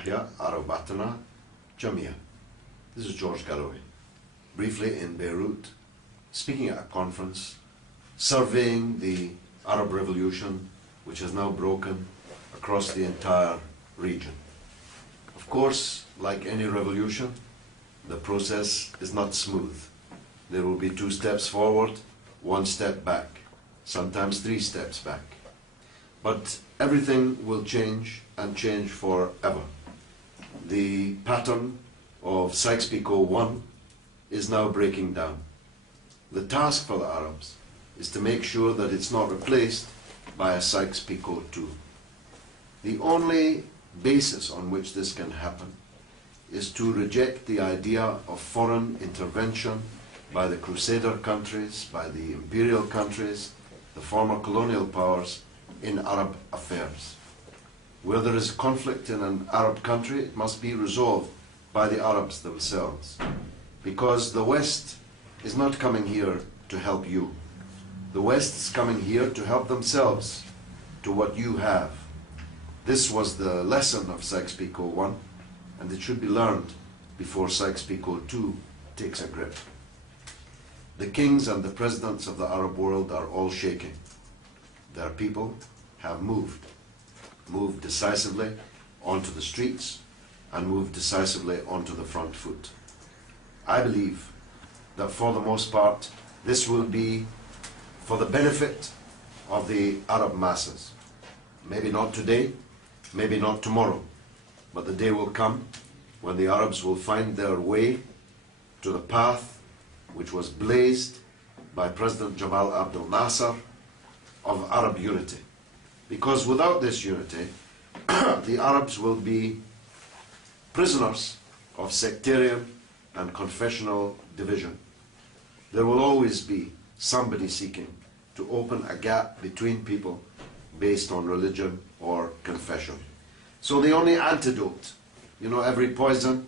نحيا عرباتنا جميعا. This is George Galloway, briefly in Beirut, speaking at a conference, surveying the Arab Revolution, which has now broken across the entire region. Of course, like any revolution, the process is not smooth. There will be 2 steps forward, 1 step back, sometimes 3 steps back. But everything will change and change forever. The pattern of Sykes-Picot 1 is now breaking down. The task for the Arabs is to make sure that it's not replaced by a Sykes-Picot 2. The only basis on which this can happen is to reject the idea of foreign intervention by the Crusader countries, by the imperial countries, the former colonial powers in Arab affairs. Where there is conflict in an Arab country, it must be resolved by the Arabs themselves, because the West is not coming here to help you. The West is coming here to help themselves to what you have. This was the lesson of Sykes-Picot 1, and it should be learned before Sykes-Picot 2 takes a grip. The kings and the presidents of the Arab world are all shaking. Their people have moved decisively onto the streets and moved decisively onto the front foot. I believe that for the most part, this will be for the benefit of the Arab masses. Maybe not today, maybe not tomorrow, but the day will come when the Arabs will find their way to the path which was blazed by President Jamal Abdel Nasser of Arab unity. Because without this unity, the Arabs will be prisoners of sectarian and confessional division. There will always be somebody seeking to open a gap between people based on religion or confession. So the only antidote, you know, every poison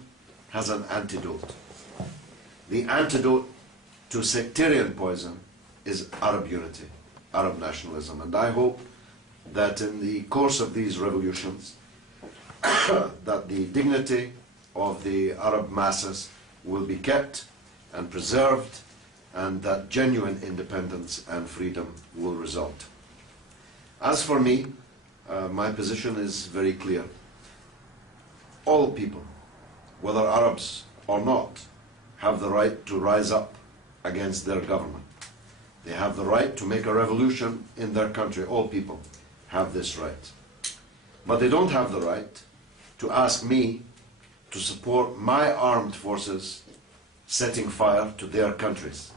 has an antidote. The antidote to sectarian poison is Arab unity, Arab nationalism. And I hope that in the course of these revolutions, that the dignity of the Arab masses will be kept and preserved, and that genuine independence and freedom will result. As for me, my position is very clear. All people, whether Arabs or not, have the right to rise up against their government. They have the right to make a revolution in their country. All people have this right. But they don't have the right to ask me to support my armed forces setting fire to their countries.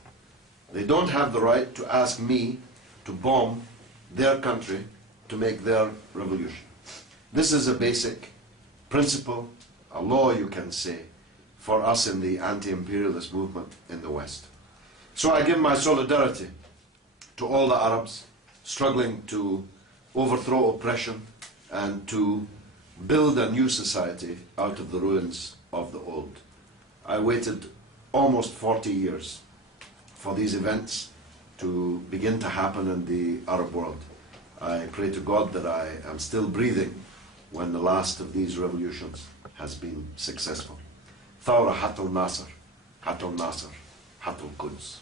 They don't have the right to ask me to bomb their country to make their revolution. This is a basic principle, a law you can say, for us in the anti-imperialist movement in the West. So I give my solidarity to all the Arabs struggling to overthrow oppression and to build a new society out of the ruins of the old. I waited almost 40 years for these events to begin to happen in the Arab world. I pray to God that I am still breathing when the last of these revolutions has been successful. ثورة حتى الناصر، حتى الناصر، حتى القدس.